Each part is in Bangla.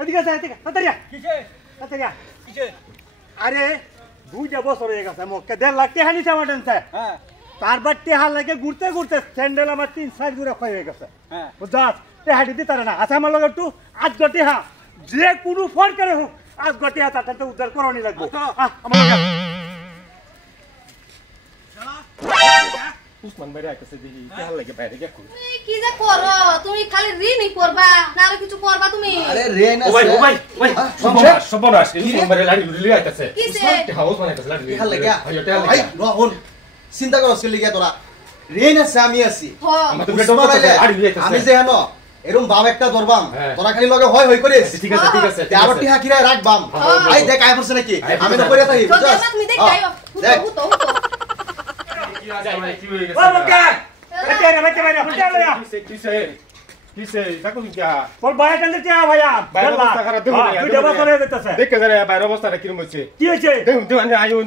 এদিকে আছে এদিকে তাড়াতাড়ি কিসে তাড়াতাড়ি কিসে আরে 2 বছর হয়ে গেছে মক্কা 1.5 লাখ টাকা নিছে আমার টেনছে হ্যাঁ তারপর টেহা লাগে ঘুরতে ঘুরতে স্যান্ডেল আমার 3-4 জোড়া ক্ষয় হয়ে গেছে হ্যাঁ বুঝাস টেহা দিতে তারা না আচ্ছা আমার লগে একটু আজ গটেহা যে কোনো ফোন করে হোক আজ গটেহা তাতে উদ্ধার করানি লাগবে আমার লগে উসমান ভাই রাখছে দেখি টেহা লাগে বাইরে গিয়ে কি যে করো তুমি খালি ঋণই করবা না আর কিছু করবা তুমি আরে ঋণ আছে ও ভাই সবনাশ উসমান ভাই লাড়ি লুলি আইতাছে টেহা উসমান আইতাছে লাড়ি টেহা লাগে ভাই রহন চিন্তা করছ কি লিগা তোরা ঋণ আছে আমি আছি আমার তো বেটো লাড়ি লুলি আইতাছে আমি যে হানো এরকম বাপ একটা ধরবাম তোরা খালি লগে হয় করিস ঠিক আছে আবার টিহা কিরা রাখবাম আই দেখ আই পড়ছ নাকি আমি তো কইরা তাই বুঝছস তুমি দেখ যাইও হুতো কি হয়ে গেছে ও মক্কা আরে রে বাচ্চা ভাই হুটা লয়া কিসে দেখো কি বল ভাই কান্দে টিয়া ভাইয়া বাইরে অবস্থা খারাপ দেখো 2 বছর হয়ে যাচ্ছে দেখে যারে বাইরে অবস্থাটা কিরম হচ্ছে কি হইছে দেখুন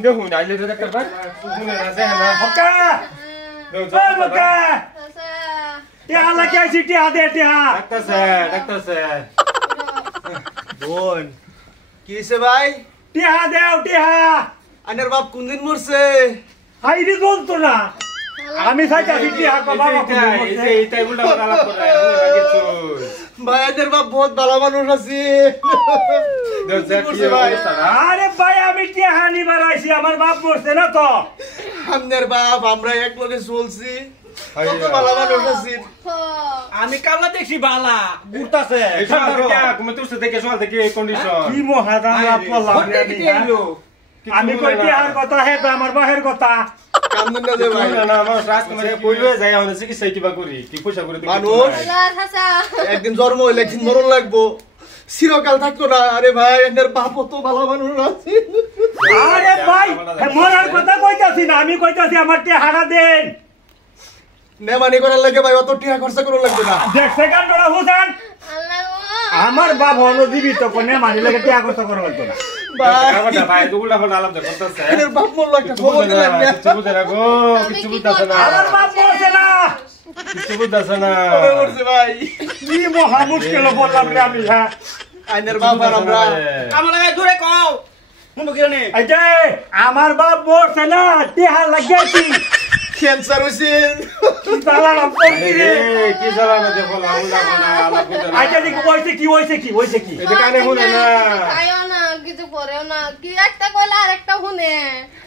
দেখুন আইলে ডাক্তার ভাই শুনে না যায় না মক্কা ও মক্কা টিয়া লাগে আইছি টিয়া দে টিয়া ডাক্তার স্যার বোন কি হইছে ভাই টিয়া দেও টিয়া আনের বাপ কোন দিন মরছে হাইরে বলতো না আমি চাইতাছি টিয়া বাবা এইটাই উল্টা কথা লাভ করে কিছু ভাই আনের বাপ বহুত ভালো মানুষ আছে আরে ভাই আমি টিয়া হানি বাড়াইছি আমার বাপ মরছে না তো আমনের বাপ আমরা এক লগে চলছি কত ভালো মানুষ আছে আমি কামলা দেখছি বালা ঘুরতাছে দেখে সকাল থেকে এই কন্ডিশন কি মহাদান লাভ করলাম আমি কই টিয়ার কথা হে আমার বাহের কথা কামন না দে ভাই না আমার রাজকুমারে কইলো যায় আমি চিকিৎসা কিবা করি কি পয়সা করে দিই মানুষ একদিন জন্ম হইলে একদিন মরণ লাগবো চিরকাল থাকতো না আরে ভাই এর বাপ তো ভালো মানুষ আছে আরে ভাই মরার কথা কইতাছি না আমি কইতাছি আমার টিহারা দেন নেমানি করার লাগে ভাই অত টিহা খরচ করা লাগবে না দেখ সেকেন্ড ওরা হুসান আমার বাপ হলো জীবিত কোনে মানি লাগে টিহা খরচ করা লাগবে না ভাই দুগুলা ফল আলাদা করতেছে এর বাপ মোর একটা খবর দিলেন না কিছু বুঝে রাখো কিছু বুঝতাছ না আমার বাপ বলছে না কিছু বুঝতাছ না বলছে ভাই কি মহা মুশকিল বললাম রে আমি হ্যাঁ আইনের বাপ আর আমরা কামলা দূরে কও মুন্ড কিরনে এই যে আমার বাপ বলছে না টিহা লাগিয়েছি ক্যান্সার হইছে কি জালানা পড়ি রে কি জালানা দেখো লাউলা না আলা বুঝা আইটা কি হইছে কি এই কানে শুনে না আয়ো না কিছু করেও না কি একটা কইলা আরেকটা শুনে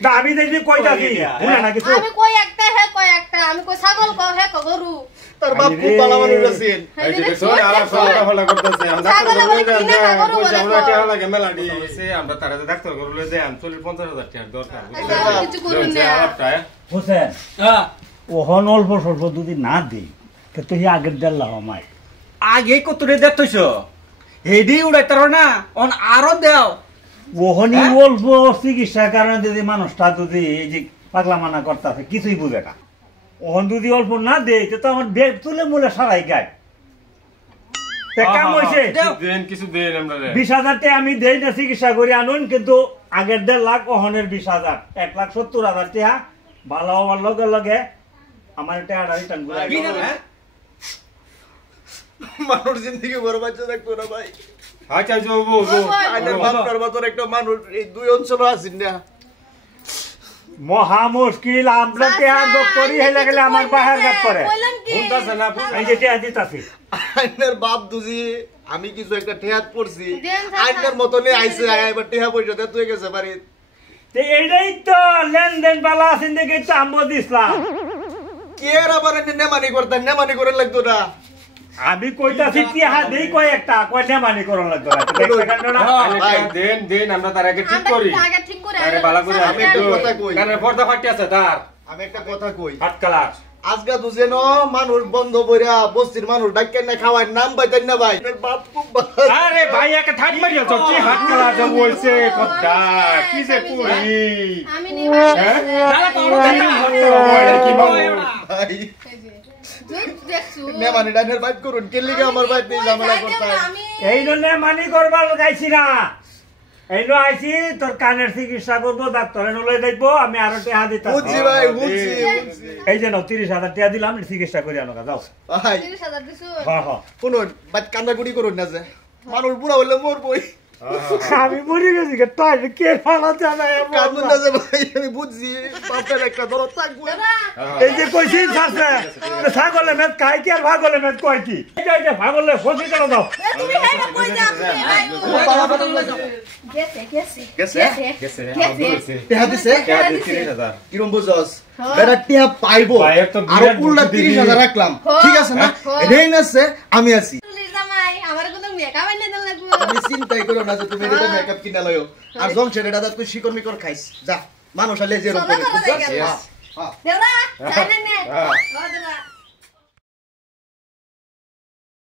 না আমি দেখি কইতাছি শুনে না কিছু আমি কই একটা হে কই একটা আমি কই ছাগল কও হে কো গরু তার বাপ খুব ভালো মানুষ আছে এই যে সোনা আলা ফলা করতেছে আমরা ডাক্তার লাগে মেলাডি হইছে আমরা তারা ডাক্তার করলে যে 50,000 টাকা দরকার কিছু করুন না হোসেন হ্যাঁ ওহন অল্প স্বল্প যদি না দিই তো হি আগের দেল্লা আমায় আগে কতরে দেখতেছো হেডি উড়াইতার না অন আরো দেও ওহনি অল্প চিকিৎসার কারণে যদি মানুষটা যদি এই যে পাগলা মানা করতেছে কিছুই বুঝে না ওহন যদি অল্প না দেয় তো আমার বেগ তুলে মুলে সারাই গায় কাম হয়েছে 20,000 টাকা আমি দেই না চিকিৎসা করে আনুন কিন্তু আগের 1.5 লাখ ওহনের 20,000 1,70,000 টাকা ভালো হওয়ার লগে লগে আমার টাকাটা রিটার্ন করে মানুষ জিন্দগি বরবাদ থাকতো না ভাই আচ্ছা আইনের বাপ করবা তোর একটা মানুষ এই দুই অঞ্চল আছেন না মহা মুশকিল আমরা টাকা করি হেলে গেলে আমার বাহির গাপ করে বুঝতাছ না এই যে টাকা দিতাছি আইনের বাপ দুজি আমি কিছু একটা ঠেহাত পড়ছি আইনের মতনে আইছে এবার ঠেহা পয়সা দে তুই গেছে বাড়ি তে এইটাই তো লেনদেন বালা আছেন দেখে তো আমবো দিছলাম কে আবার নেমানি করতেন নেমানি করে লাগতো না আমি কইতাছি টিহা দেই কয় একটা কয় নেমানি করন লাগতো না দেন আমরা তার আগে ঠিক করি আরে বালা করে আমি একটা কথা কই কারণ পর্দা ফাটি আছে তার আমি একটা কথা কই হাত কালার আজকে দুজেন মানুষ বন্ধ বইরা বস্তির মানুষ ডাক্কেন না খাওয়ার নাম পাইতেন না ভাই বাপ খুব আরে ভাই একটা ঠাট মারিয়া তো কি হাত কালার যা বলছে কথা কি যে করি আমি নিবা দাদা তো কি ভাই দেখছু নেমানি ডানের বাইট করুন কে লিগে আমার বাইট নিয়ে ঝামেলা করতে এই জন্য মানি করবার গাইছি না এই নো আইছি তোর কানের চিকিৎসা করবো ডাক্তারে নলে দেখবো আমি আরো টাকা দিতাম বুঝছি ভাই বুঝছি এই যে 30,000 টাকা দিলাম চিকিৎসা করে আনো যাও ভাই 30,000 দিছো হ্যাঁ হ্যাঁ শুনুন বাইট কান্দাকুড়ি করুন না যে মানুষ বুড়া হইলে মরবই আমি মরে গেছি তাই কে ফালা জানাই কান্দুন না যে ভাই আমি বুঝছি বাপের একটা দরদ থাকবো এই যে কইছি ছাড়ছে ছাগলে মেদ খাই কি আর ভাগলে মেদ কয় কি এটা ভাগলে ফসি করে দাও তুমি হেবা কই যাও গেছে গেছে? গেছে টেহা দিছে টেহা দিছে। কিরম বুঝছস বেটা টেহা পাইবো পাইব তো আর বিরাট উল্টা বুদ্ধি 30,000 রাখলাম হ্যাঁ। ঠিক আছে না হ্যাঁ। রেন আছে আমি আছি তুলির জামাই আমার কোনো মেকআপ এনে দেন লাগবো তুমি চিন্তাই করো না যে তুমি এটা মেকআপ কিনা লয়ো আর জং ছেড়ে দাদা তুই শিকর মিকর খাইস যা মানুষ আলে যে রকম সোনা করা যায় গেল। হ্যাঁ দেওরা জানেন না ও দেওরা